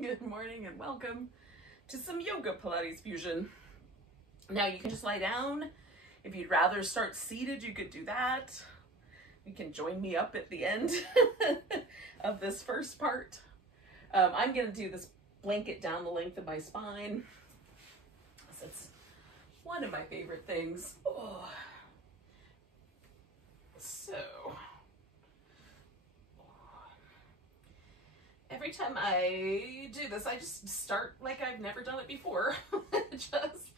Good morning and welcome to some yoga Pilates fusion. Now you can just lie down. If you'd rather start seated, you could do that. You can join me up at the end of this first part. I'm going to do this blanket down the length of my spine. It's one of my favorite things. Oh. So, every time I do this, I just start like I've never done it before. Just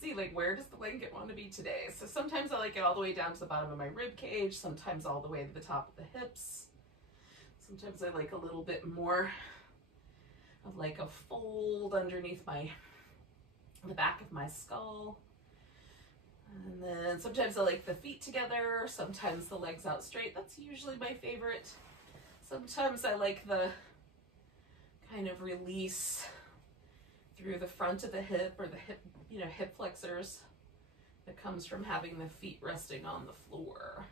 see, like, where does the blanket want to be today? So sometimes I like it all the way down to the bottom of my rib cage, sometimes all the way to the top of the hips. Sometimes I like a little bit more of like a fold underneath the back of my skull. And then sometimes I like the feet together, sometimes the legs out straight. That's usually my favorite. Sometimes I like the kind of release through the front of the hip or the hip, hip flexors that comes from having the feet resting on the floor.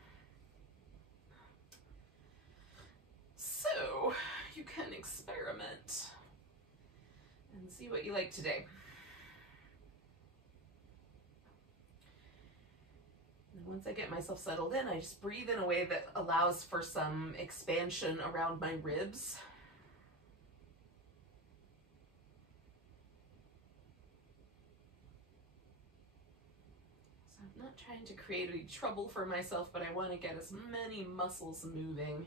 So you can experiment and see what you like today. And once I get myself settled in, I just breathe in a way that allows for some expansion around my ribs. So I'm not trying to create any trouble for myself, but I want to get as many muscles moving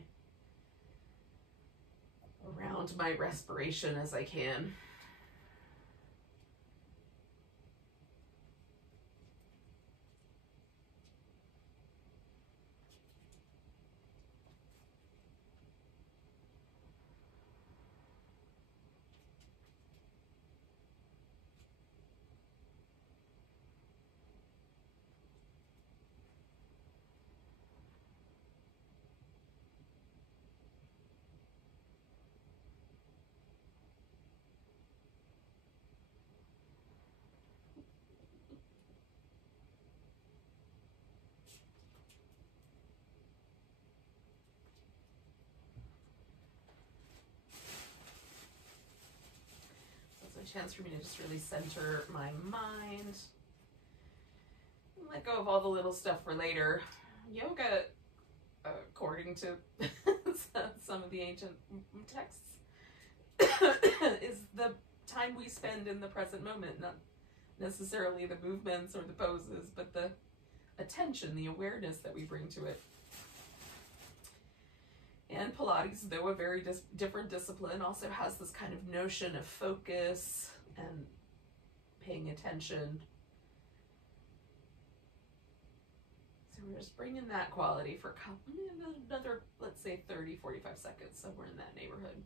around my respiration as I can. Chance for me to just really center my mind and let go of all the little stuff for later. Yoga, according to some of the ancient texts, is the time we spend in the present moment, not necessarily the movements or the poses, but the attention, the awareness that we bring to it. And Pilates, though a very different discipline, also has this kind of notion of focus and paying attention. So we're just bringing that quality for another, let's say 30, 45 seconds, somewhere in that neighborhood.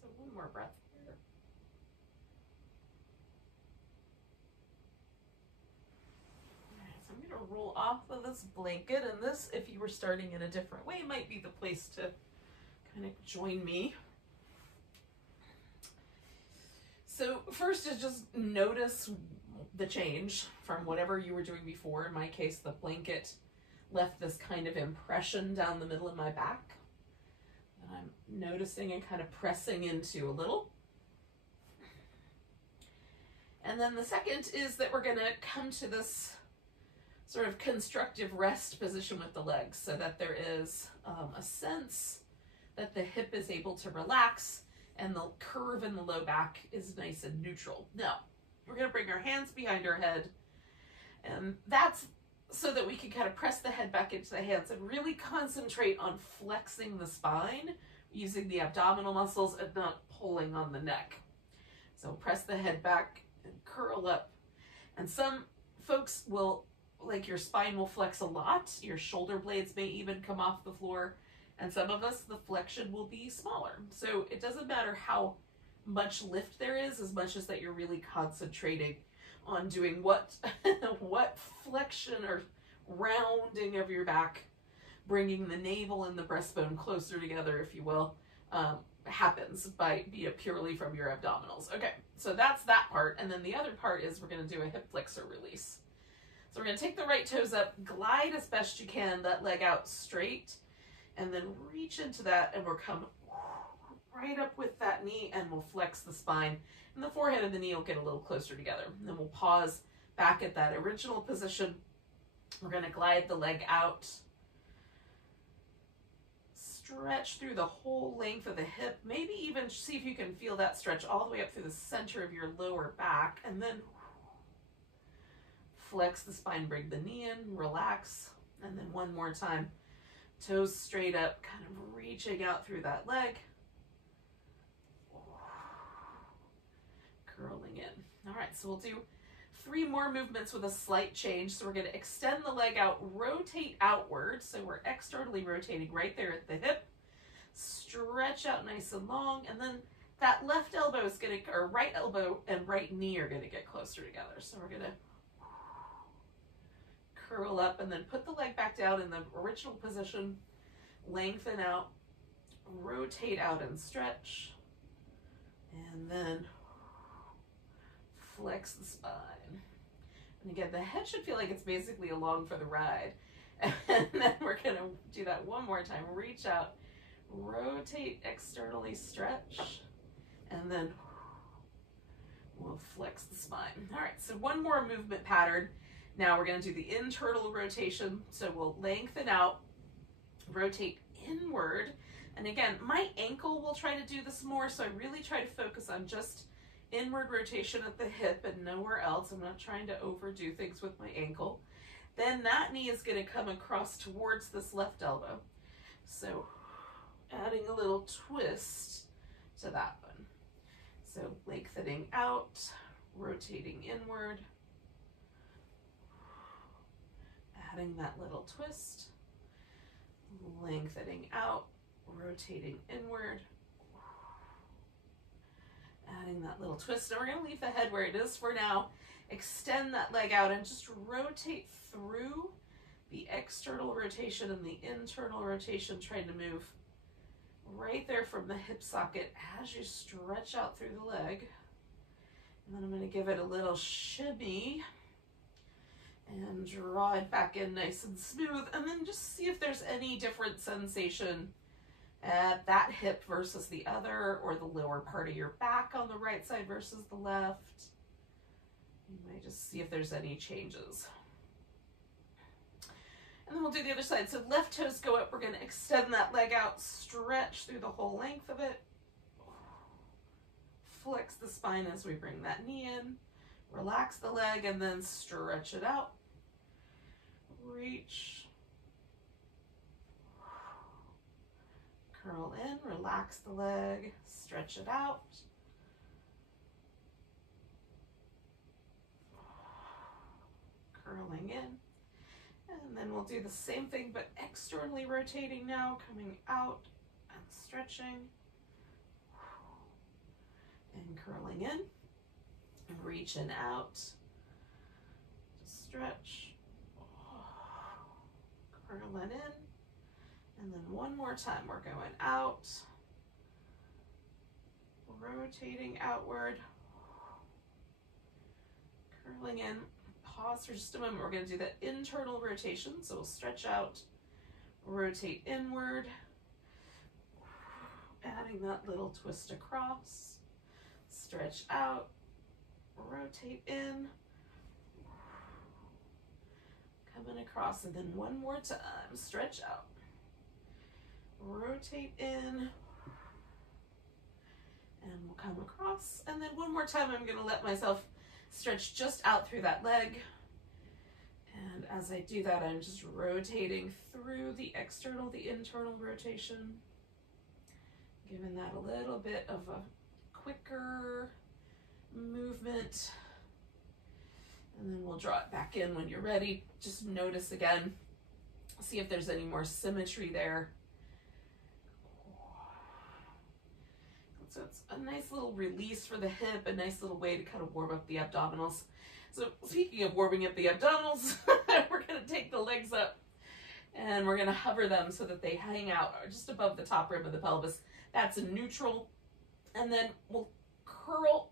So one more breath here. Alright, so I'm going to roll off of this blanket, and this, if you were starting in a different way, might be the place to kind of join me. So first is just notice the change from whatever you were doing before. In my case, the blanket left this kind of impression down the middle of my back that I'm noticing and kind of pressing into a little. And then the second is that we're going to come to this sort of constructive rest position with the legs, so that there is a sense that the hip is able to relax and the curve in the low back is nice and neutral. Now, we're going to bring our hands behind our head, and that's so that we can kind of press the head back into the hands and really concentrate on flexing the spine using the abdominal muscles and not pulling on the neck. So press the head back and curl up. And some folks will, like your spine will flex a lot. Your shoulder blades may even come off the floor. And some of us, the flexion will be smaller. So it doesn't matter how much lift there is, as much as that you're really concentrating on doing what, what flexion or rounding of your back, bringing the navel and the breastbone closer together, if you will, happens by purely from your abdominals. Okay, so that's that part. And then the other part is we're going to do a hip flexor release. So we're going to take the right toes up, glide as best you can, that leg out straight, and then reach into that, and we'll come right up with that knee, and we'll flex the spine, and the forehead and the knee will get a little closer together. And then we'll pause back at that original position. We're going to glide the leg out, stretch through the whole length of the hip, maybe even see if you can feel that stretch all the way up through the center of your lower back, and then flex the spine, bring the knee in, relax, and then one more time, toes straight up, kind of reaching out through that leg, curling in. All right, so we'll do 3 more movements with a slight change. So we're going to extend the leg out, rotate outward. So we're externally rotating right there at the hip. Stretch out nice and long. And then that left elbow is going to, or right elbow and right knee are going to get closer together. So we're going to curl up and then put the leg back down in the original position. Lengthen out, rotate out and stretch. And then flex the spine. And again, the head should feel like it's basically along for the ride. And then we're going to do that one more time. Reach out, rotate externally, stretch, and then we'll flex the spine. All right, so one more movement pattern. Now we're going to do the internal rotation. So we'll lengthen out, rotate inward. And again, my ankle will try to do this more, so I really try to focus on just inward rotation at the hip and nowhere else. I'm not trying to overdo things with my ankle. Then that knee is going to come across towards this left elbow. So adding a little twist to that one. So lengthening out, rotating inward, adding that little twist, lengthening out, rotating inward, adding that little twist. And we're going to leave the head where it is for now. Extend that leg out and just rotate through the external rotation and the internal rotation, trying to move right there from the hip socket as you stretch out through the leg. And then I'm going to give it a little shimmy and draw it back in nice and smooth, and then just see if there's any different sensation at that hip versus the other, or the lower part of your back on the right side versus the left. You might just see if there's any changes. And then we'll do the other side. So left toes go up. We're going to extend that leg out, stretch through the whole length of it. Flex the spine as we bring that knee in. Relax the leg and then stretch it out. Reach. Curl in, relax the leg, stretch it out. Curling in. And then we'll do the same thing, but externally rotating now, coming out and stretching. And curling in. And reaching out. Stretch. Curling in. And then one more time, we're going out, rotating outward, curling in. Pause for just a moment. We're going to do that internal rotation. So we'll stretch out, rotate inward, adding that little twist across, stretch out, rotate in, coming across, and then one more time, stretch out. Rotate in, and we'll come across, and then one more time I'm going to let myself stretch just out through that leg, and as I do that I'm just rotating through the external, the internal rotation, giving that a little bit of a quicker movement, And then we'll draw it back in when you're ready. Just notice again, see if there's any more symmetry there. So it's a nice little release for the hip, a nice little way to kind of warm up the abdominals. So speaking of warming up the abdominals, we're going to take the legs up and we're going to hover them so that they hang out just above the top rib of the pelvis. That's a neutral. And then we'll curl,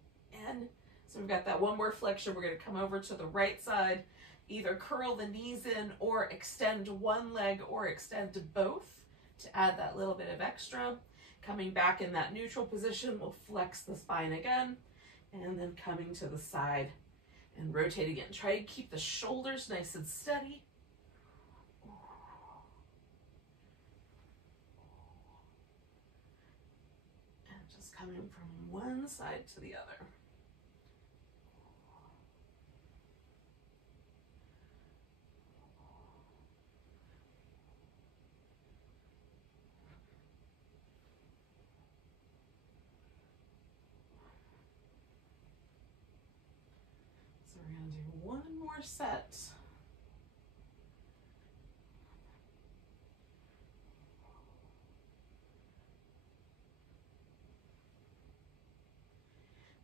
and so we've got that one more flexion. We're going to come over to the right side, either curl the knees in or extend one leg or extend both to add that little bit of extra. Coming back in that neutral position, we'll flex the spine again, and then coming to the side and rotate again. Try to keep the shoulders nice and steady. And just coming from one side to the other. We're going to do one more set.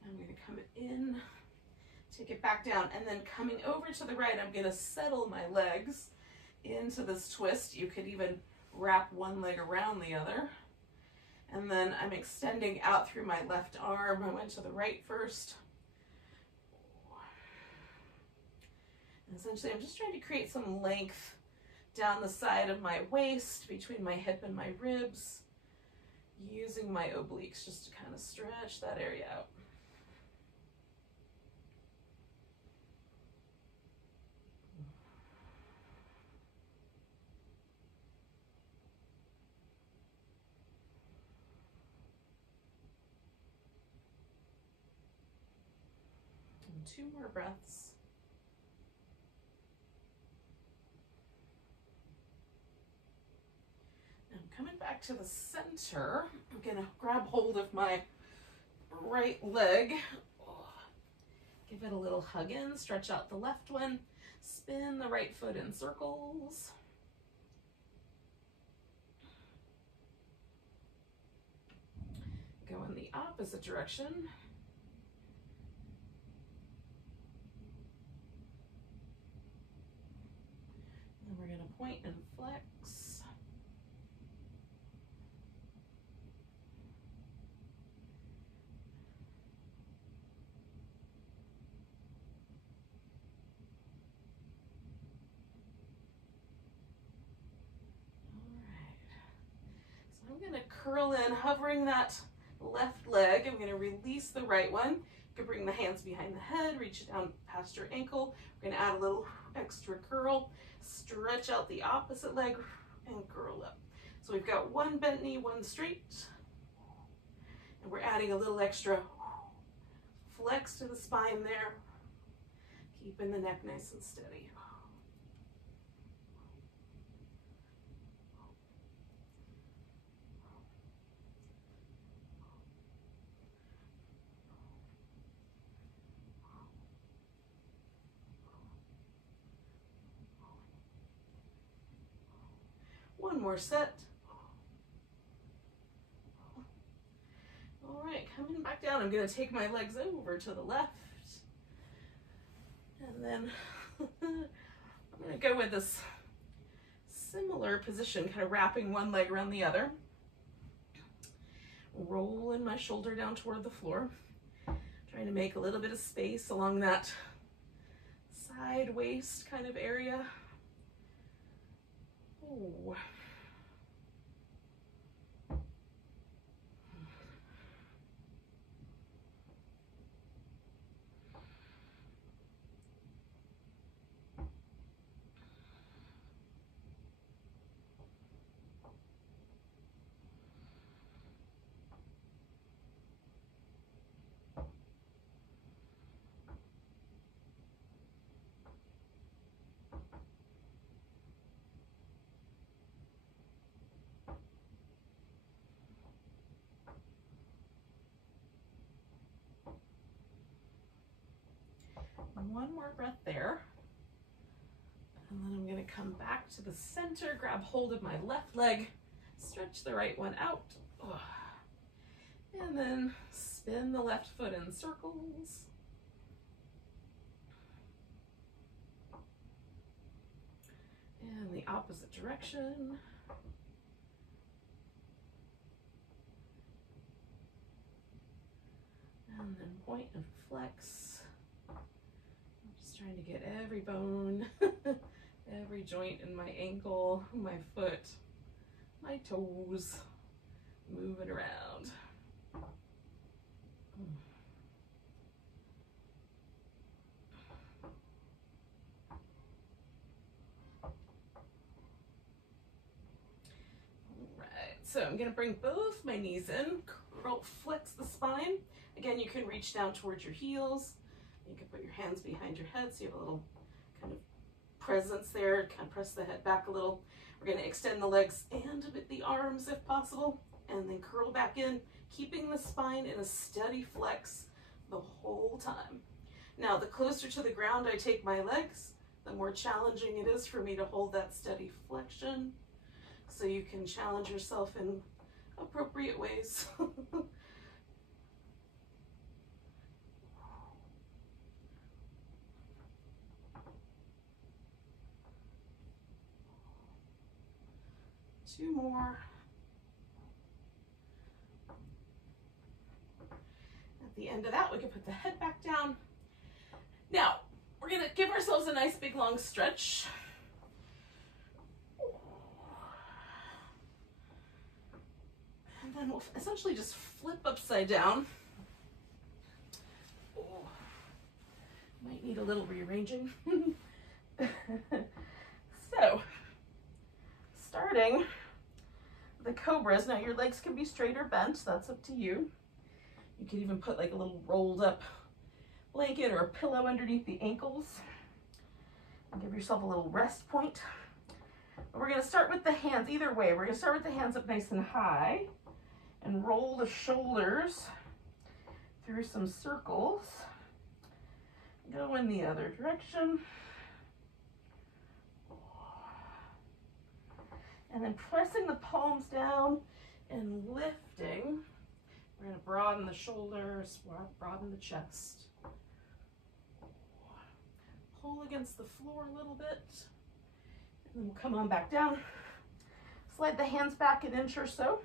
I'm going to come in, take it back down, and then coming over to the right, I'm going to settle my legs into this twist. You could even wrap one leg around the other. And then I'm extending out through my left arm. I went to the right first. Essentially, I'm just trying to create some length down the side of my waist, between my hip and my ribs, using my obliques just to kind of stretch that area out. And 2 more breaths. Coming back to the center, I'm going to grab hold of my right leg, give it a little hug in, stretch out the left one, spin the right foot in circles. Go in the opposite direction. And we're going to point and flex. I'm going to curl in, hovering that left leg. I'm going to release the right one. You can bring the hands behind the head, reach it down past your ankle. We're going to add a little extra curl, stretch out the opposite leg, and curl up. So we've got one bent knee, one straight. And we're adding a little extra flex to the spine there, keeping the neck nice and steady. One more set. All right, coming back down, I'm going to take my legs over to the left. And then I'm going to go with this similar position, kind of wrapping one leg around the other. Rolling my shoulder down toward the floor. Trying to make a little bit of space along that side waist kind of area. Ooh. one more breath there. And then I'm going to come back to the center, grab hold of my left leg, stretch the right one out. And then spin the left foot in circles. And the opposite direction. And then point and flex. I'm just trying to get every bone, every joint in my ankle, my foot, my toes, moving around. So I'm going to bring both my knees in, curl, flex the spine. Again, you can reach down towards your heels. You can put your hands behind your head so you have a little kind of presence there. Kind of press the head back a little. We're going to extend the legs and with the arms if possible, and then curl back in, keeping the spine in a steady flex the whole time. Now, the closer to the ground I take my legs, the more challenging it is for me to hold that steady flexion. So you can challenge yourself in appropriate ways. Two more. At the end of that, we can put the head back down. Now, we're gonna give ourselves a nice big long stretch. And then we'll essentially just flip upside down. Oh, might need a little rearranging. So, starting the Cobras. Now your legs can be straight or bent, that's up to you. You can even put like a little rolled up blanket or a pillow underneath the ankles and give yourself a little rest point. We're going to start with the hands either way. We're going to start with the hands up nice and high and roll the shoulders through some circles. Go in the other direction. And then pressing the palms down and lifting. We're going to broaden the shoulders, broaden the chest. Pull against the floor a little bit. And then we'll come on back down. Slide the hands back an inch or so.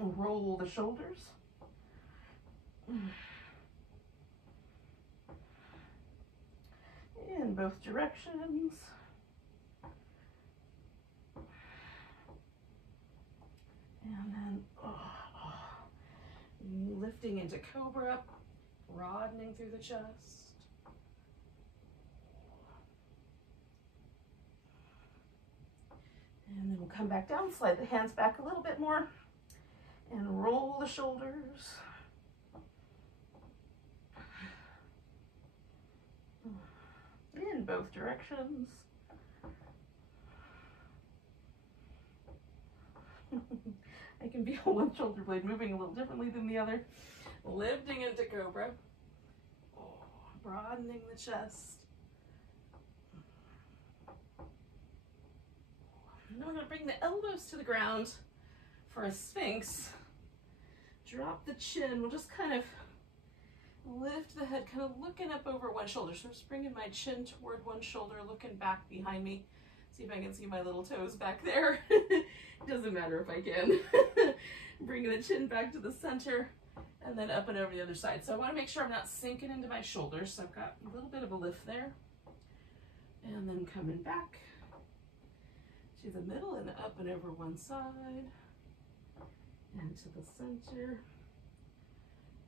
And roll the shoulders. In both directions. And then lifting into Cobra, broadening through the chest. And then we'll come back down, slide the hands back a little bit more, and roll the shoulders. In both directions. I can feel one shoulder blade moving a little differently than the other. Lifting into Cobra. Broadening the chest. Now we're going to bring the elbows to the ground for a Sphinx. Drop the chin. We'll just kind of lift the head, kind of looking up over one shoulder. So I'm just bringing my chin toward one shoulder, looking back behind me. See if I can see my little toes back there. Doesn't matter if I can. Bring the chin back to the center and then up and over the other side. So I want to make sure I'm not sinking into my shoulders. So I've got a little bit of a lift there. And then coming back to the middle and up and over one side and to the center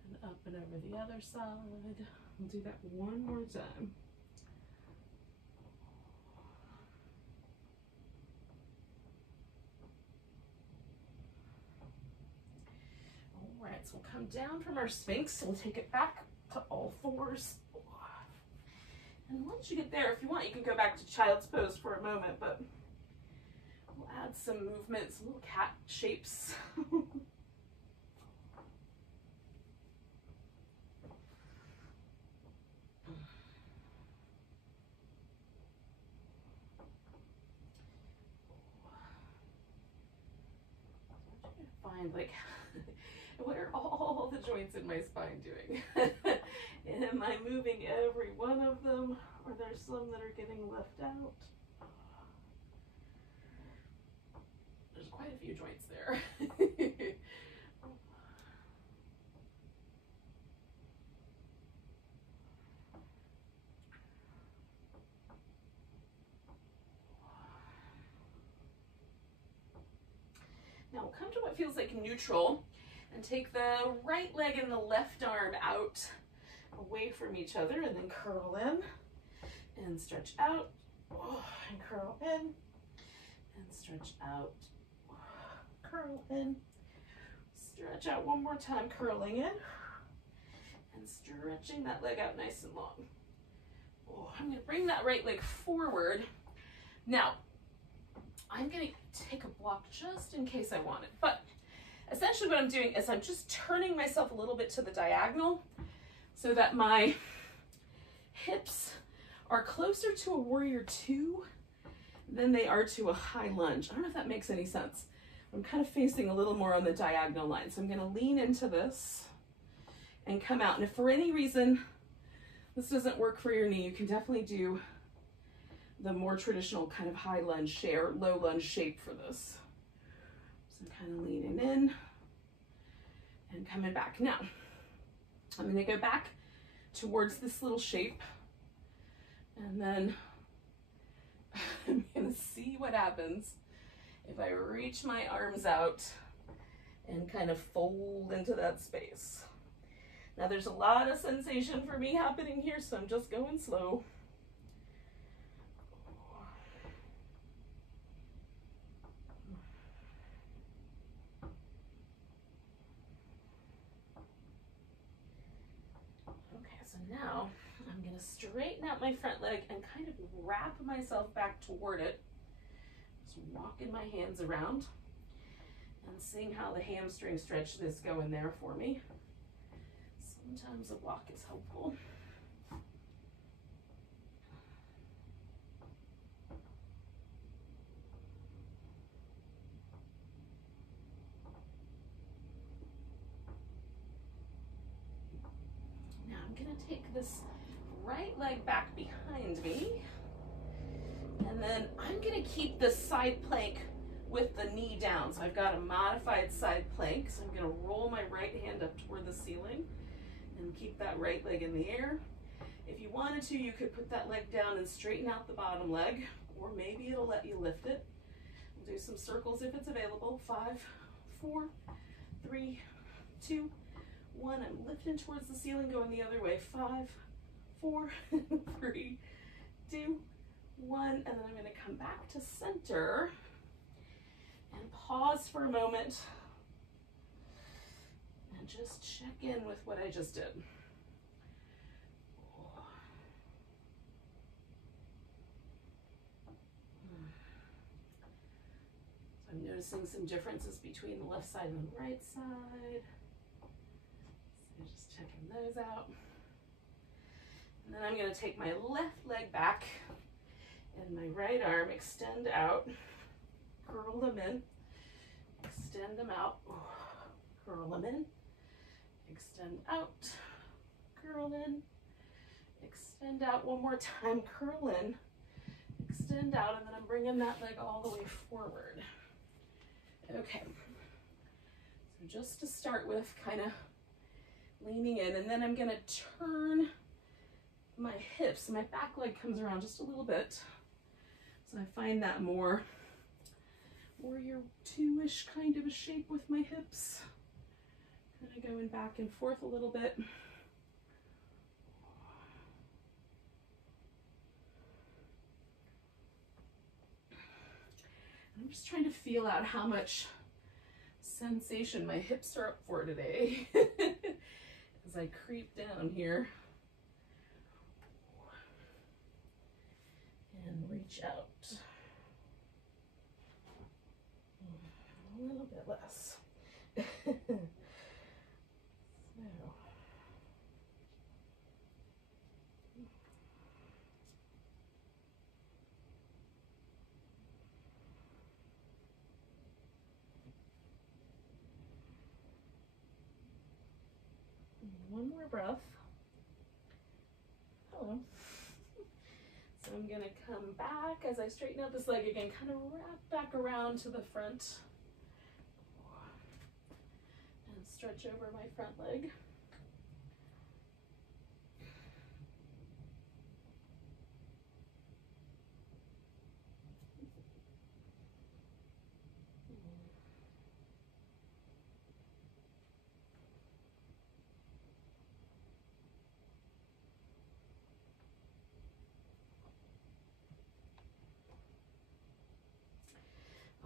and up and over the other side. We'll do that one more time. All right, so we'll come down from our Sphinx. We'll take it back to all fours. And once you get there, if you want, you can go back to child's pose for a moment, but we'll add some movements, some little cat shapes. mind, like, what are all the joints in my spine doing? Am I moving every one of them? Or there's some that are getting left out? There's quite a few joints there. Now come to what feels like neutral and take the right leg and the left arm out away from each other, and then curl in and stretch out, and curl in and stretch out, curl in, stretch out one more time, curling in and stretching that leg out nice and long. I'm going to bring that right leg forward. Now I'm going to take a block just in case I want it, but essentially what I'm doing is I'm just turning myself a little bit to the diagonal so that my hips are closer to a warrior two than they are to a high lunge. I don't know if that makes any sense. I'm kind of facing a little more on the diagonal line. So I'm going to lean into this and come out. And if for any reason this doesn't work for your knee, you can definitely do the more traditional kind of high lunge shape, low lunge shape for this. So I'm kind of leaning in and coming back. Now, I'm going to go back towards this little shape, and then I'm going to see what happens if I reach my arms out and kind of fold into that space. Now, there's a lot of sensation for me happening here, so I'm just going slow. So now I'm going to straighten out my front leg and kind of wrap myself back toward it. Just walking my hands around and seeing how the hamstring stretch is going there for me. Sometimes a block is helpful. I'm going to take this right leg back behind me, and then I'm going to keep this side plank with the knee down. So I've got a modified side plank, so I'm going to roll my right hand up toward the ceiling and keep that right leg in the air. If you wanted to, you could put that leg down and straighten out the bottom leg, or maybe it'll let you lift it. We'll do some circles if it's available. 5, 4, 3, 2, 1. I'm lifting towards the ceiling, going the other way. 5, 4, 3, 2, 1. And then I'm going to come back to center and pause for a moment and just check in with what I just did. So I'm noticing some differences between the left side and the right side. So just checking those out. And then I'm going to take my left leg back and my right arm, extend out, curl them in, extend them out, curl them in, extend out, curl in, extend out one more time, curl in, extend out, and then I'm bringing that leg all the way forward. Okay, so just to start with, kind of leaning in, and then I'm going to turn my hips. My back leg comes around just a little bit, so I find that more warrior two-ish kind of a shape with my hips. Kind of going back and forth a little bit. I'm just trying to feel out how much sensation my hips are up for today as I creep down here and reach out. A little bit less. So. one more breath. Hello. So I'm gonna come back as I straighten out this leg again, kind of wrap back around to the front. And stretch over my front leg.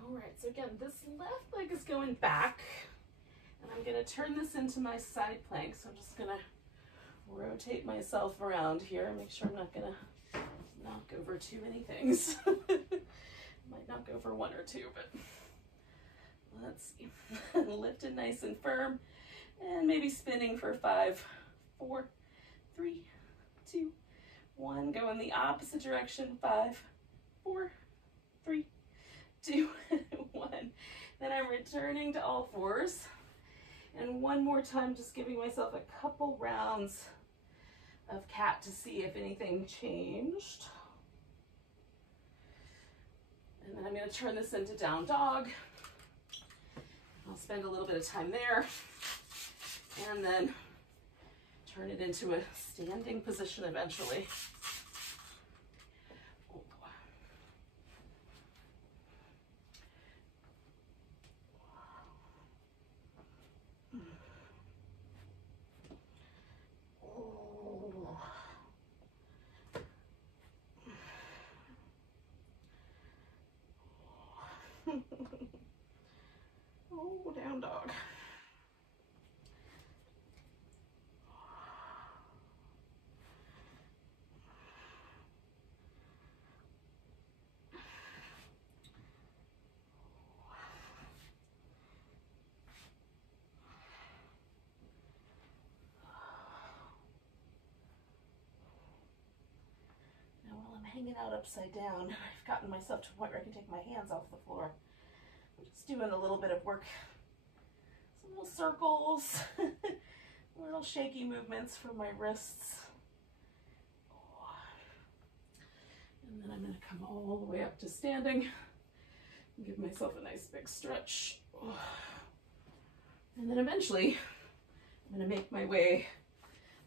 All right, so again, this left leg is going back, and I'm gonna turn this into my side plank. So I'm just gonna rotate myself around here, make sure I'm not gonna knock over too many things. Might knock over one or two, but let's see. Lifted nice and firm, and maybe spinning for 5, 4, 3, 2, 1. Go in the opposite direction. 5, 4, 3, 2, 1. Then I'm returning to all fours. And one more time, just giving myself a couple rounds of cat to see if anything changed. And then I'm going to turn this into down dog. I'll spend a little bit of time there. And then turn it into a standing position eventually. Oh, down dog. Now while I'm hanging out upside down, I've gotten myself to a point where I can take my hands off the floor. I'm just doing a little bit of work. Some little circles, little shaky movements from my wrists. And then I'm going to come all the way up to standing and give myself a nice big stretch. And then eventually I'm going to make my way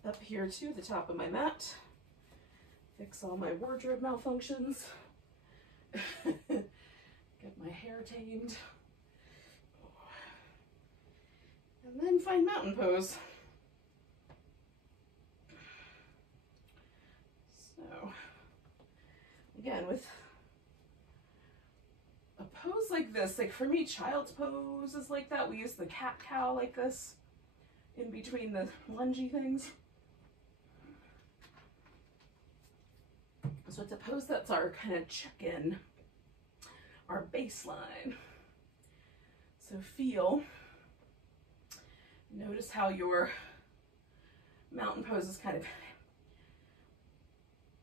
up here to the top of my mat, fix all my wardrobe malfunctions, get my hair tamed, and then find mountain pose. So again, with a pose like this, like for me, child's pose is like that. We use the cat-cow like this in between the lungey things. So it's a pose that's our kind of check-in, our baseline. So notice how your mountain pose is kind of,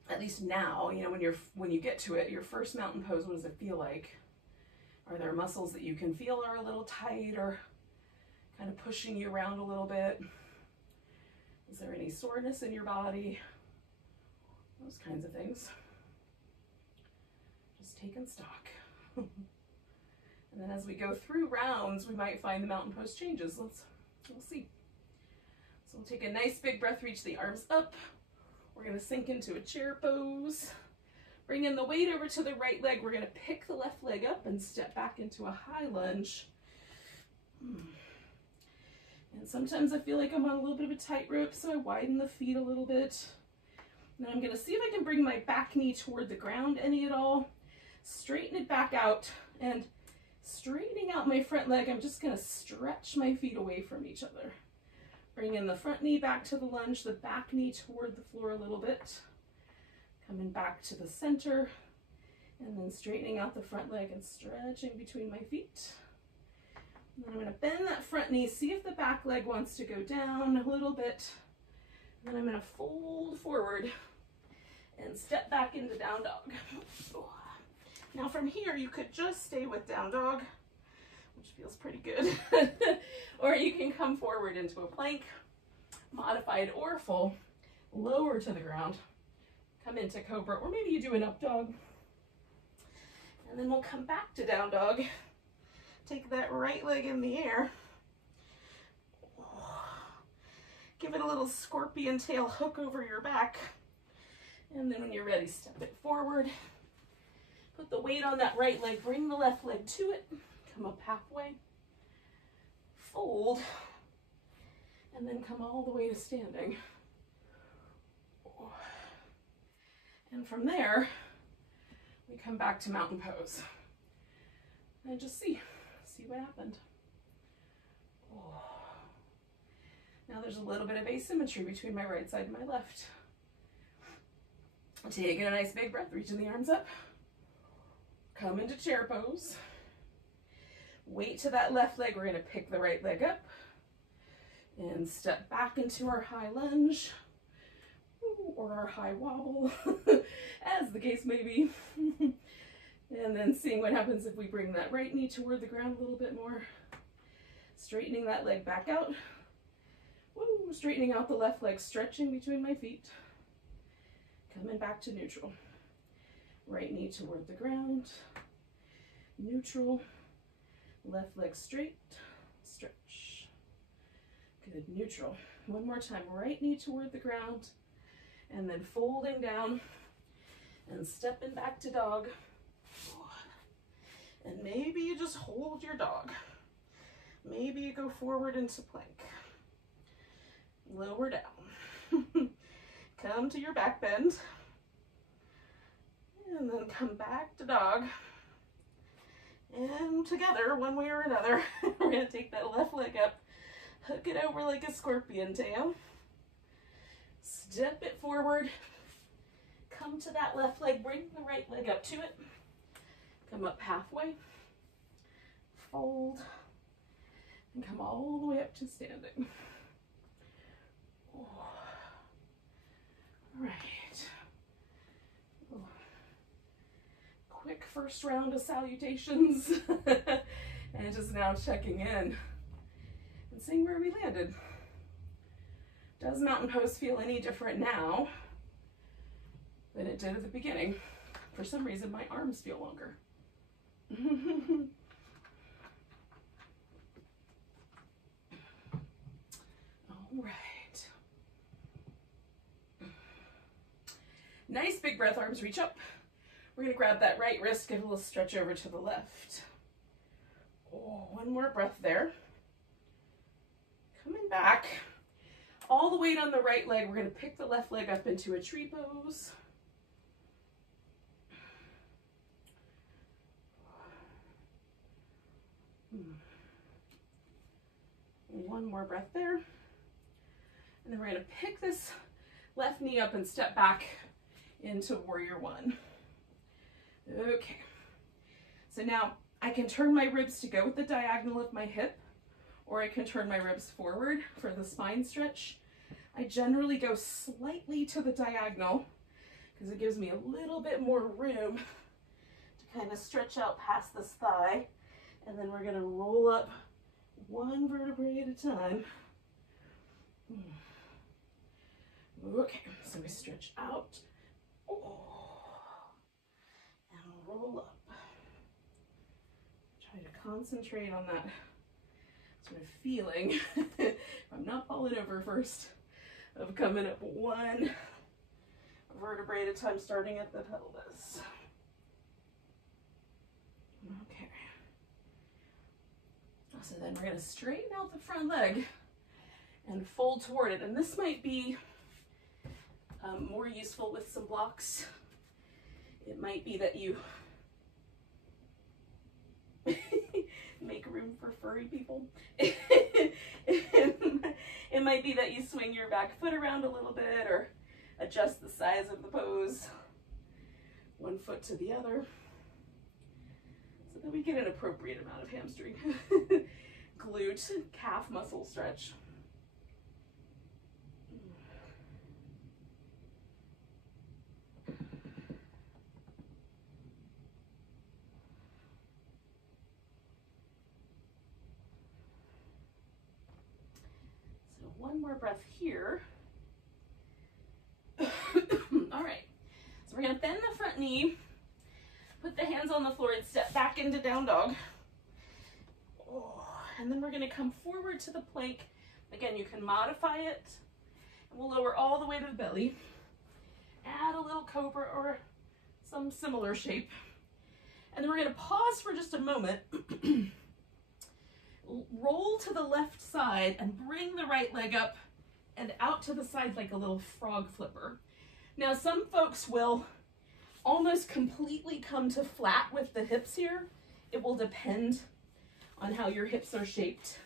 at least now, you know, when you get to it, your first mountain pose, what does it feel like? Are there muscles that you can feel are a little tight or kind of pushing you around a little bit? Is there any soreness in your body? Those kinds of things. Just taking stock. And then as we go through rounds, we might find the mountain pose changes. We'll see. So we'll take a nice big breath, reach the arms up. We're going to sink into a chair pose. Bring in the weight over to the right leg. We're going to pick the left leg up and step back into a high lunge. And sometimes I feel like I'm on a little bit of a tightrope, so I widen the feet a little bit. Now I'm going to see if I can bring my back knee toward the ground any at all. Straighten it back out, and straightening out my front leg, I'm just going to stretch my feet away from each other. Bring in the front knee back to the lunge, the back knee toward the floor a little bit. Coming back to the center, and then straightening out the front leg and stretching between my feet. And then I'm going to bend that front knee, see if the back leg wants to go down a little bit. And then I'm going to fold forward and step back into down dog. Now from here, you could just stay with down dog, which feels pretty good. Or you can come forward into a plank. modified or full, lower to the ground, come into Cobra, or maybe you do an up dog. And then we'll come back to down dog. Take that right leg in the air. Give it a little scorpion tail hook over your back. And then when you're ready, step it forward. Put the weight on that right leg, bring the left leg to it. Come up halfway. Fold. And then come all the way to standing. And from there, we come back to mountain pose. And just see what happened. Now there's a little bit of asymmetry between my right side and my left. Taking a nice big breath, reaching the arms up. Come into chair pose. Weight to that left leg. We're going to pick the right leg up and step back into our high lunge or our high wobble, as the case may be. And then seeing what happens if we bring that right knee toward the ground a little bit more. Straightening that leg back out. Woo, straightening out the left leg, stretching between my feet. Coming back to neutral. Right knee toward the ground. Neutral. Left leg straight. Stretch. Good, neutral. One more time. Right knee toward the ground. And then folding down and stepping back to dog. And maybe you just hold your dog. Maybe you go forward into plank. Lower down. Come to your back bend. And then come back to dog. And together, one way or another, we're going to take that left leg up, hook it over like a scorpion tail. Step it forward. Come to that left leg, bring the right leg up to it. Come up halfway. Fold. And come all the way up to standing. All right. Quick first round of salutations. And just now checking in and seeing where we landed. Does mountain pose feel any different now than it did at the beginning? For some reason, my arms feel longer. All right. Nice big breath, arms reach up. We're gonna grab that right wrist, give a little stretch over to the left. Oh, one more breath there. Coming back. All the weight on the right leg. We're gonna pick the left leg up into a tree pose. One more breath there. And then we're going to pick this left knee up and step back into warrior one. Okay. So now I can turn my ribs to go with the diagonal of my hip, or I can turn my ribs forward for the spine stretch. I generally go slightly to the diagonal because it gives me a little bit more room to kind of stretch out past this thigh. And then we're going to roll up one vertebrae at a time. Okay, so we stretch out. And roll up. Try to concentrate on that sort of feeling, if I'm not falling over first, of coming up one vertebrae at a time, starting at the pelvis. Okay. So then we're going to straighten out the front leg and fold toward it. And this might be more useful with some blocks. It might be that you make room for furry people. It might be that you swing your back foot around a little bit or adjust the size of the pose, one foot to the other, so that we get an appropriate amount of hamstring, glute, calf muscle stretch. So one more breath here. All right, so we're gonna bend the front knee, put the hands on the floor and step back into down dog. Oh, and then we're gonna come forward to the plank. Again, you can modify it. And we'll lower all the way to the belly. Add a little cobra or some similar shape. And then we're gonna pause for just a moment. Roll to the left side and bring the right leg up and out to the side like a little frog flipper. Now, some folks will almost completely come to flat with the hips here. It will depend on how your hips are shaped.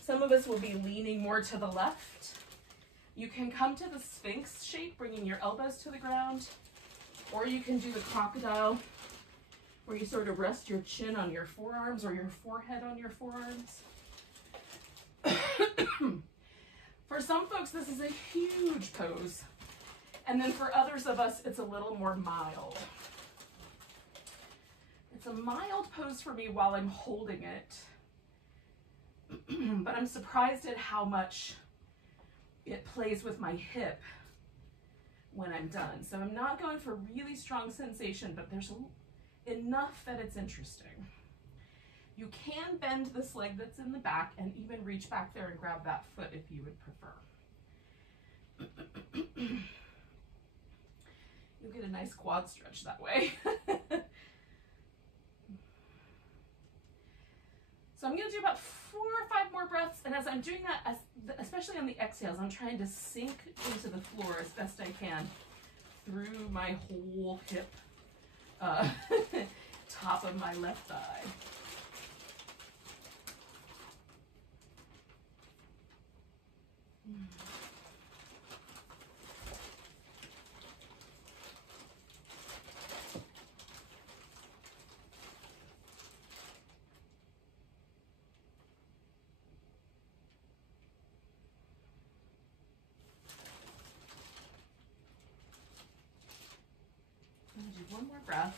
Some of us will be leaning more to the left. You can come to the Sphinx shape, bringing your elbows to the ground, or you can do the crocodile, where you sort of rest your chin on your forearms or your forehead on your forearms. For some folks, this is a huge pose. And then for others of us, it's a little more mild. It's a mild pose for me while I'm holding it. But I'm surprised at how much it plays with my hip when I'm done. So I'm not going for really strong sensation, but there's enough that it's interesting. You can bend this leg that's in the back and even reach back there and grab that foot if you would prefer. You'll get a nice quad stretch that way. So I'm going to do about 4 or 5 more breaths, and as I'm doing that, especially on the exhales, I'm trying to sink into the floor as best I can through my whole hip, top of my left thigh. Do one more breath.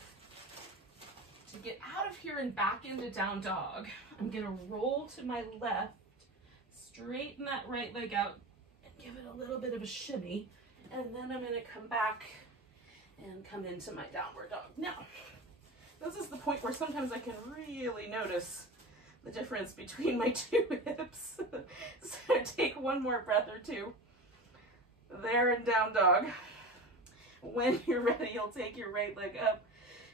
To get out of here and back into down dog, I'm going to roll to my left, straighten that right leg out, and give it a little bit of a shimmy. And then I'm going to come back and come into my downward dog. Now, this is the point where sometimes I can really notice the difference between my two hips. So take one more breath or two. There in down dog. When you're ready, you'll take your right leg up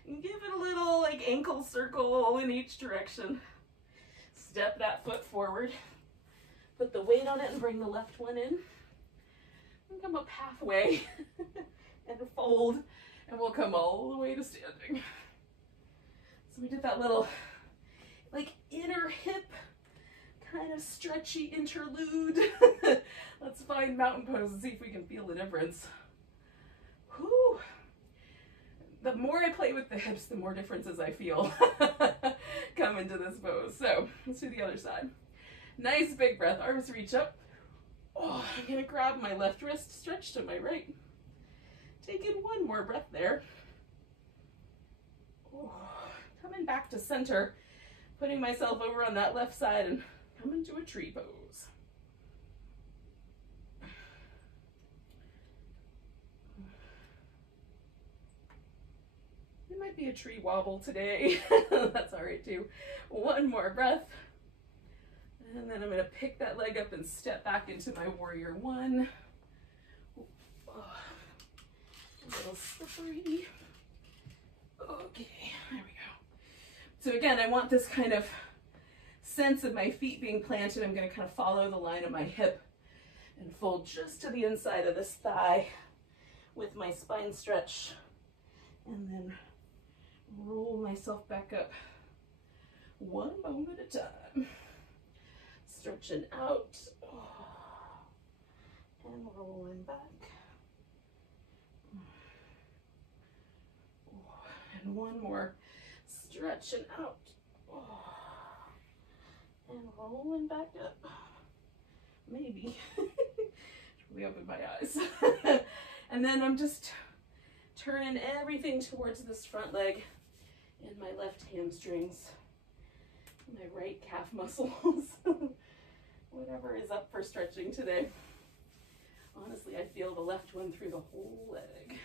and give it a little like ankle circle in each direction. Step that foot forward. Put the weight on it and bring the left one in. And come up halfway and fold, and we'll come all the way to standing. So we did that little like inner hip kind of stretchy interlude. Let's find mountain pose and see if we can feel the difference. Whew. The more I play with the hips, the more differences I feel come into this pose. So let's do the other side. Nice big breath, arms reach up. Oh, I'm gonna grab my left wrist, stretch to my right. Take in one more breath there. Oh, coming back to center, putting myself over on that left side and coming to a tree pose. It might be a tree wobble today. That's all right too. One more breath. And then I'm going to pick that leg up and step back into my warrior one. Oh, a little slippery. Okay, there we go. So again, I want this kind of sense of my feet being planted. I'm going to kind of follow the line of my hip and fold just to the inside of this thigh with my spine stretch. And then roll myself back up one moment at a time. Stretching out, and rolling back. And one more, stretching out, and rolling back up. Maybe. Should we open my eyes? And then I'm just turning everything towards this front leg and my left hamstrings, my right calf muscles. whatever is up for stretching today. Honestly, I feel the left one through the whole leg.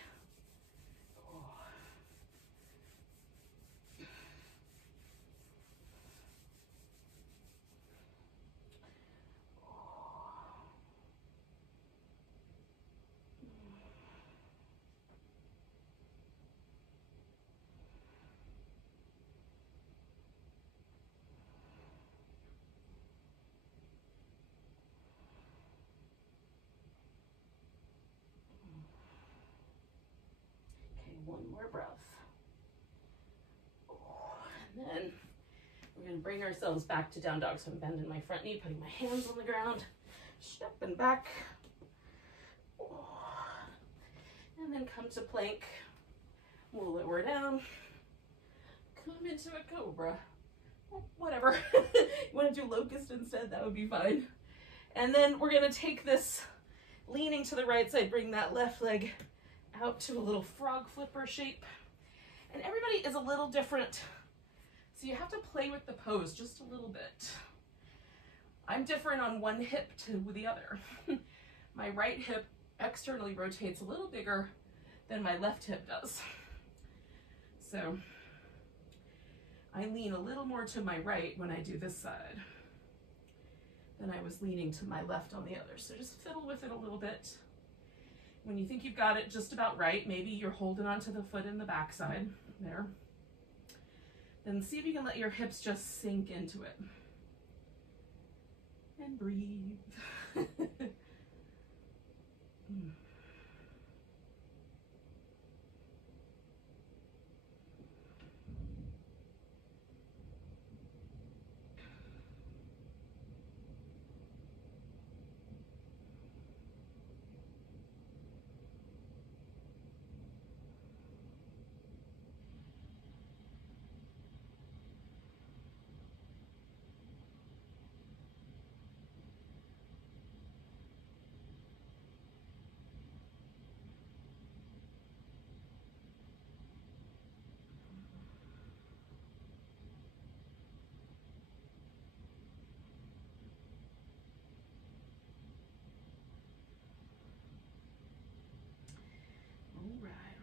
One more breath. And then we're going to bring ourselves back to down dog. So I'm bending my front knee, putting my hands on the ground, stepping back. And then come to plank. We'll lower down. Come into a cobra. Whatever. You want to do locust instead? That would be fine. And then we're going to take this leaning to the right side, bring that left leg out to a little frog flipper shape. And everybody is a little different, so you have to play with the pose just a little bit. I'm different on one hip to the other. My right hip externally rotates a little bigger than my left hip does. So I lean a little more to my right when I do this side than I was leaning to my left on the other. So just fiddle with it a little bit. When you think you've got it just about right, maybe you're holding onto the foot in the backside there. Then see if you can let your hips just sink into it. And breathe.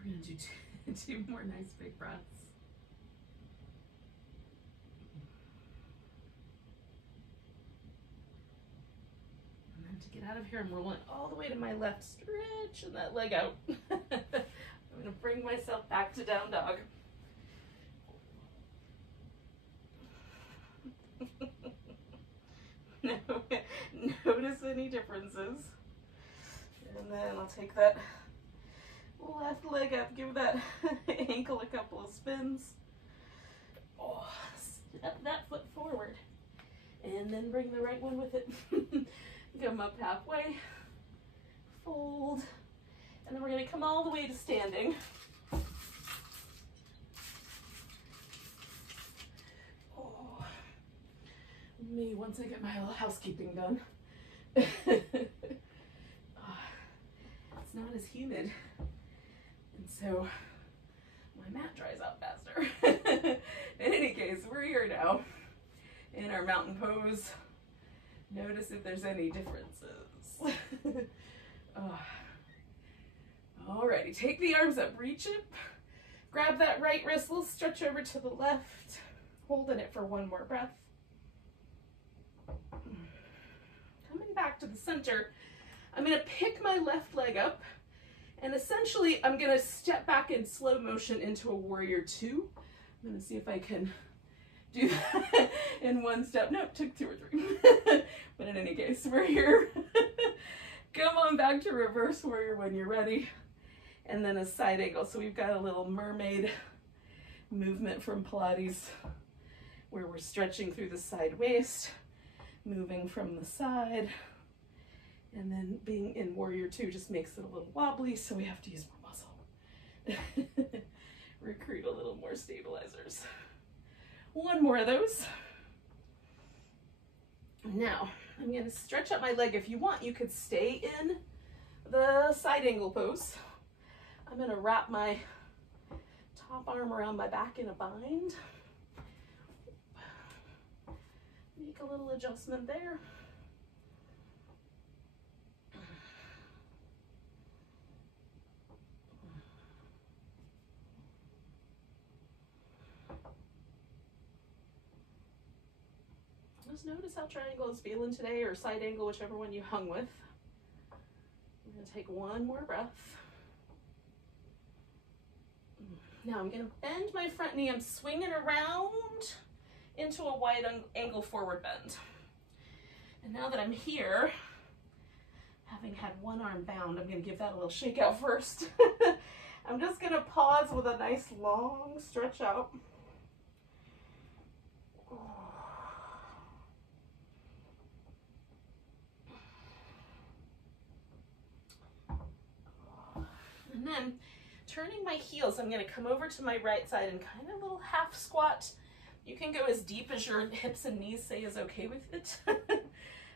We're going to do two more nice big breaths. And then to get out of here, I'm rolling all the way to my left, stretching that leg out. I'm going to bring myself back to down dog. Notice any differences. And then I'll take that left leg up, give that ankle a couple of spins. Oh, step that foot forward. And then bring the right one with it. Come up halfway. Fold. And then we're going to come all the way to standing. Oh, me once I get my little housekeeping done. It's not as humid. And so my mat dries out faster. In any case, we're here now in our mountain pose. Notice if there's any differences. Alrighty, take the arms up, reach it. Grab that right wrist, we'll stretch over to the left. Holding it for one more breath. Coming back to the center, I'm going to pick my left leg up. And essentially, I'm going to step back in slow motion into a warrior two. I'm going to see if I can do that in one step. No, it took two or three. But in any case, we're here. Come on back to reverse warrior when you're ready. And then a side angle. So we've got a little mermaid movement from Pilates where we're stretching through the side waist, moving from the side. And then being in warrior two just makes it a little wobbly, so we have to use more muscle. Recruit a little more stabilizers. One more of those. Now, I'm going to stretch out my leg. If you want, you could stay in the side angle pose. I'm going to wrap my top arm around my back in a bind. Make a little adjustment there. just notice how triangle is feeling today, or side angle, whichever one you hung with. I'm going to take one more breath. Now I'm going to bend my front knee. I'm swinging around into a wide angle forward bend. And now that I'm here, having had one arm bound, I'm going to give that a little shake out first. I'm just going to pause with a nice long stretch out. And then turning my heels, I'm going to come over to my right side and kind of a little half squat. You can go as deep as your hips and knees say is okay with it.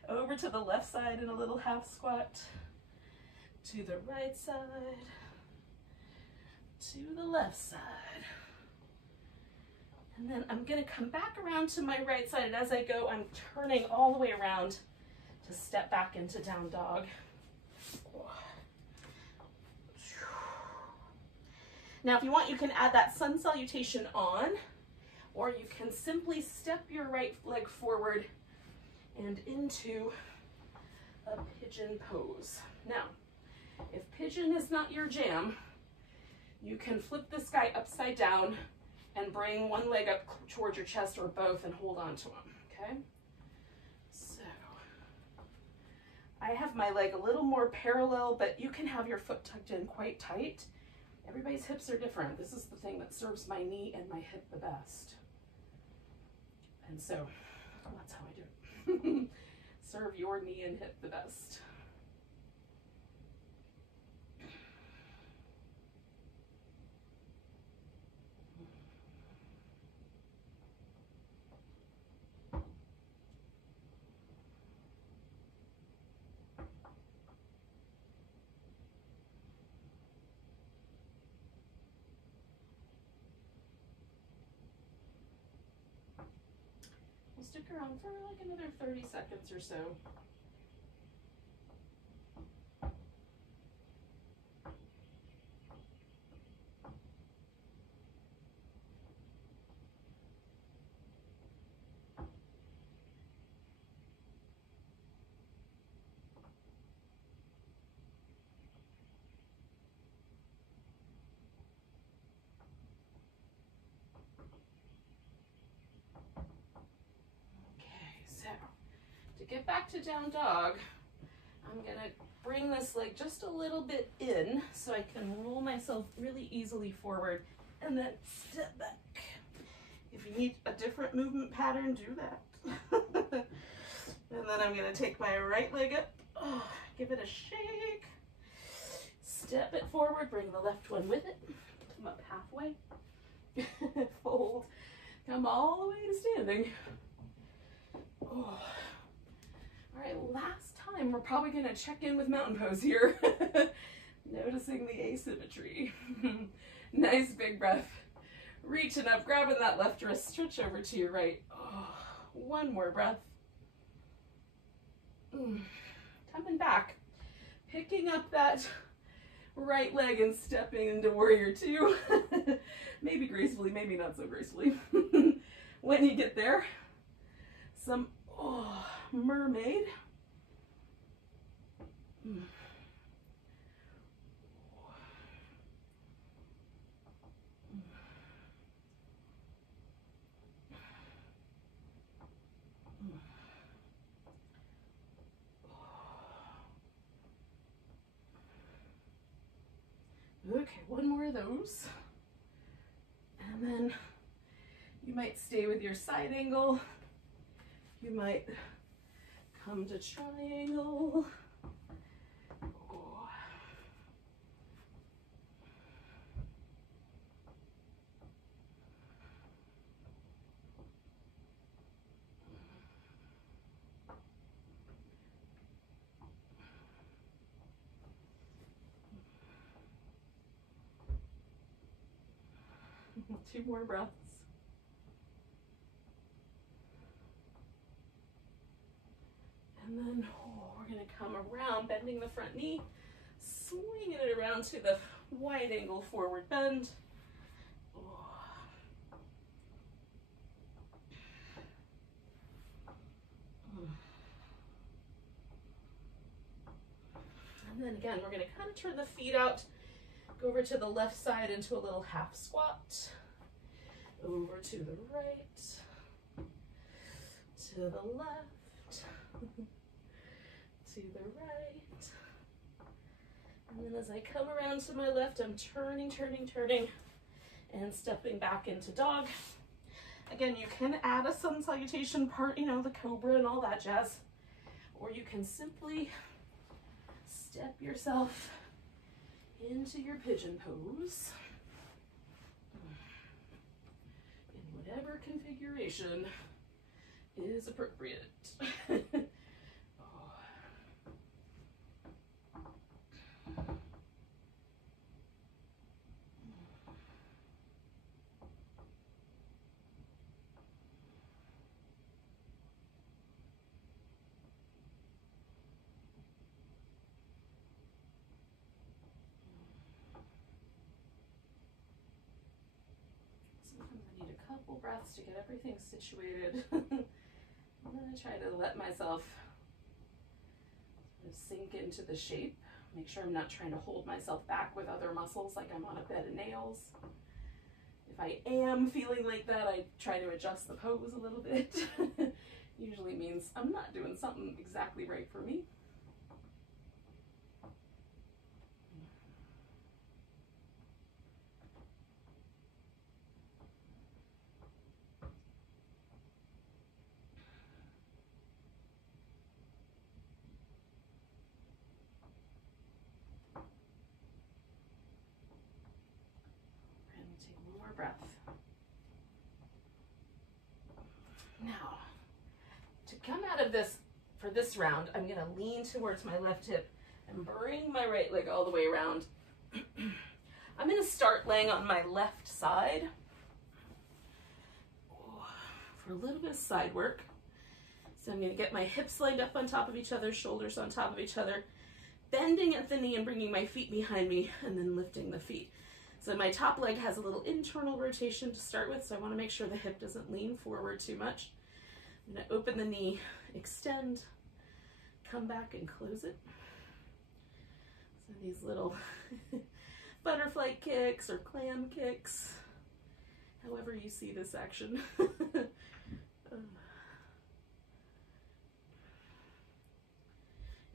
Over to the left side in a little half squat. To the right side. To the left side. And then I'm going to come back around to my right side, and as I go, I'm turning all the way around to step back into down dog. Now, if you want, you can add that sun salutation on, or you can simply step your right leg forward and into a pigeon pose. Now, if pigeon is not your jam, you can flip this guy upside down and bring one leg up towards your chest or both and hold on to him, okay? So, I have my leg a little more parallel, but you can have your foot tucked in quite tight. Everybody's hips are different. This is the thing that serves my knee and my hip the best. And so, that's how I do it. Serve your knee and hip the best. Stick around for like another 30 seconds or so. To get back to down dog, I'm going to bring this leg just a little bit in so I can roll myself really easily forward and then step back. If you need a different movement pattern, do that. And then I'm going to take my right leg up, give it a shake, step it forward, bring the left one with it, come up halfway, fold, come all the way to standing. Oh. All right, last time, we're probably going to check in with mountain pose here. Noticing the asymmetry. Nice big breath. Reaching up, grabbing that left wrist, stretch over to your right. Oh, one more breath. Coming back, picking up that right leg and stepping into warrior two. Maybe gracefully, maybe not so gracefully. When you get there, some mermaid. Okay, one more of those. And then you might stay with your side angle. You might come to triangle. Two more breaths. And then we're going to come around, bending the front knee, swinging it around to the wide angle forward bend. And then again, we're gonna kind of turn the feet out, go over to the left side into a little half squat, over to the right, to the left, to the right. And then as I come around to my left, I'm turning, and stepping back into dog. Again, you can add a sun salutation part, you know, the cobra and all that jazz, or you can simply step yourself into your pigeon pose in whatever configuration is appropriate. Couple breaths to get everything situated. I'm going to try to let myself sort of sink into the shape. Make sure I'm not trying to hold myself back with other muscles like I'm on a bed of nails. If I am feeling like that, I try to adjust the pose a little bit. Usually means I'm not doing something exactly right for me. Breath. Now, to come out of this, for this round, I'm going to lean towards my left hip and bring my right leg all the way around. I'm going to start laying on my left side for a little bit of side work. So I'm going to get my hips lined up on top of each other, shoulders on top of each other, bending at the knee and bringing my feet behind me, and then lifting the feet. So my top leg has a little internal rotation to start with, so I want to make sure the hip doesn't lean forward too much. I'm going to open the knee, extend, come back and close it. So these little butterfly kicks or clam kicks, however you see this action. If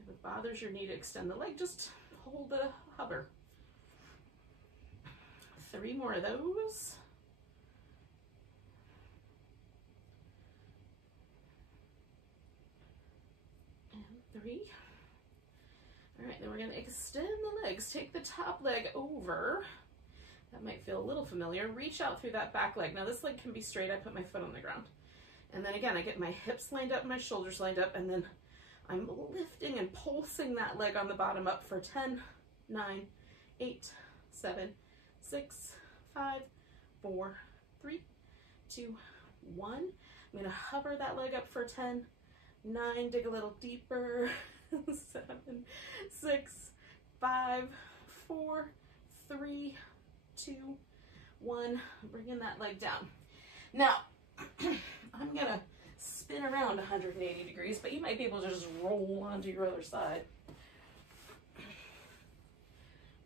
it bothers your knee to extend the leg, just hold the hover. 3 more of those. And 3. All right, then we're going to extend the legs. Take the top leg over. That might feel a little familiar. Reach out through that back leg. Now this leg can be straight. I put my foot on the ground. And then again, I get my hips lined up, my shoulders lined up, and then I'm lifting and pulsing that leg on the bottom up for 10, 9, 8, 7, 6, 5, 4, 3, 2, 1. I'm going to hover that leg up for 10, 9, dig a little deeper, 7, 6, 5, 4, 3, 2, 1. Bringing that leg down. Now, I'm going to spin around 180 degrees, but you might be able to just roll onto your other side.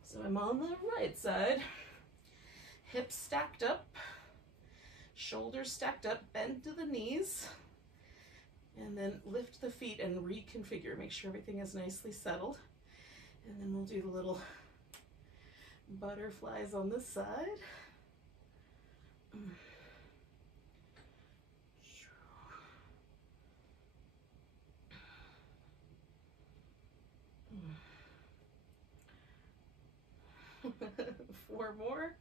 So I'm on the right side, hips stacked up, shoulders stacked up, bend to the knees, and then lift the feet and reconfigure. Make sure everything is nicely settled. And then we'll do the little butterflies on this side. Four more.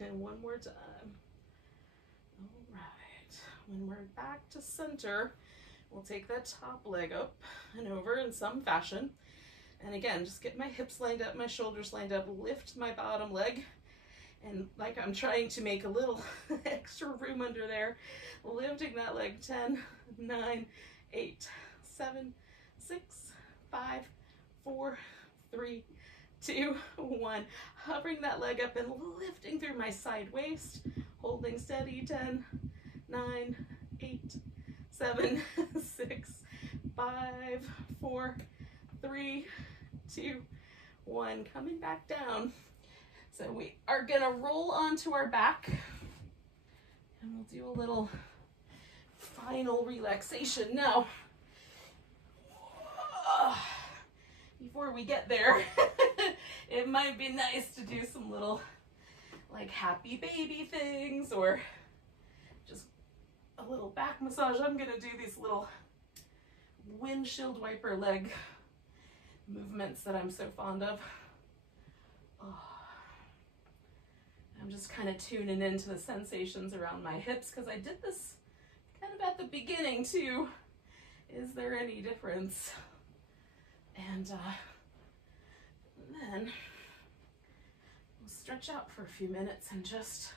And one more time. All right. When we're back to center, we'll take that top leg up and over in some fashion. And again, just get my hips lined up, my shoulders lined up, lift my bottom leg. And like I'm trying to make a little extra room under there, lifting that leg. 10, 9, 8, 7, 6, 5, 4, 3, 2, 1. Hovering that leg up and lifting through my side waist, holding steady. 10, 9, 8, 7, 6, 5, 4, 3, 2, 1. Coming back down. So we are gonna roll onto our back and we'll do a little final relaxation. Now, before we get there, it might be nice to do some little like happy baby things or just a little back massage. I'm gonna do these little windshield wiper leg movements that I'm so fond of. I'm just kind of tuning into the sensations around my hips because I did this kind of at the beginning too. Is there any difference? And then we'll stretch out for a few minutes and just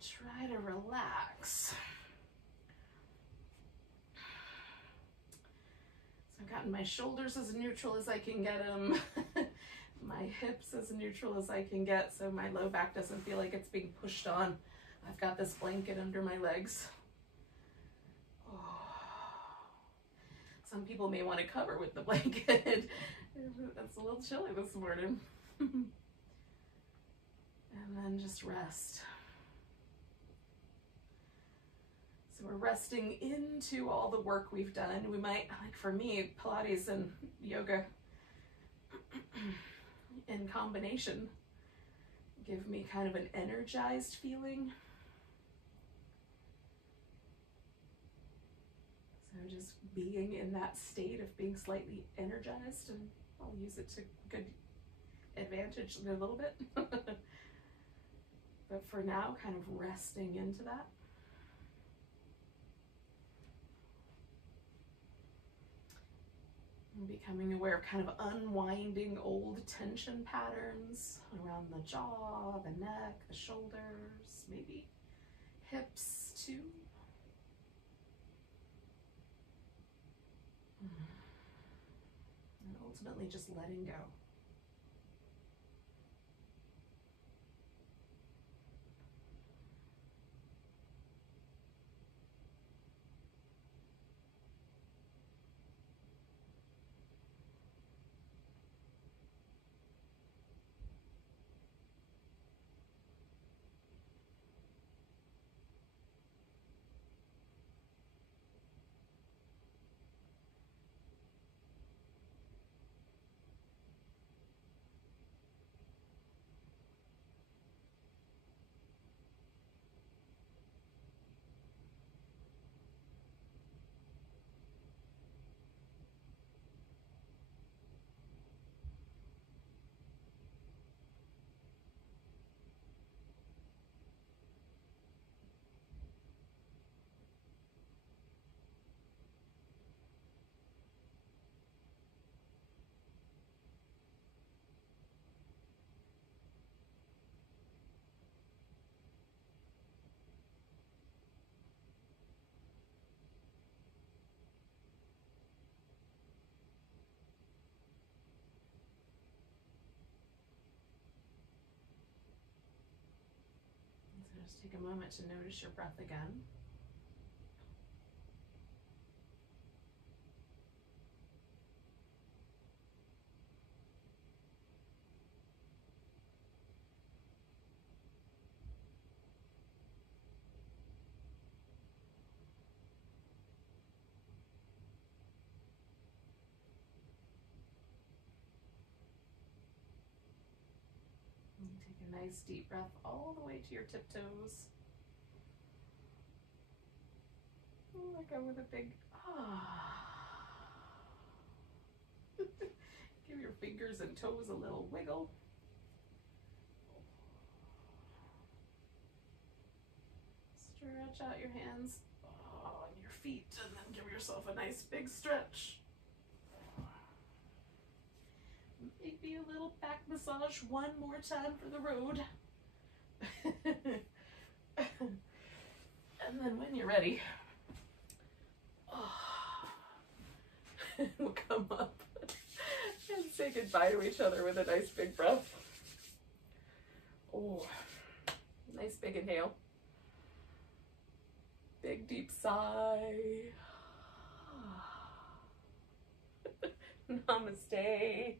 try to relax. So I've gotten my shoulders as neutral as I can get them, my hips as neutral as I can get so my low back doesn't feel like it's being pushed on. I've got this blanket under my legs. Some people may want to cover with the blanket. That's a little chilly this morning. And then just rest. So we're resting into all the work we've done. We might, like for me, Pilates and yoga in combination give me kind of an energized feeling. So just being in that state of being slightly energized, and I'll use it to good advantage in a little bit. But for now, kind of resting into that. And becoming aware of kind of unwinding old tension patterns around the jaw, the neck, the shoulders, maybe hips too. And ultimately just letting go. Just take a moment to notice your breath again. Take a nice deep breath all the way to your tiptoes. Let go with a big Give your fingers and toes a little wiggle. Stretch out your hands on your feet and then give yourself a nice big stretch. Maybe a little back massage one more time for the road. And then when you're ready, we'll come up and say goodbye to each other with a nice big breath. Oh, nice big inhale. deep sigh. Namaste.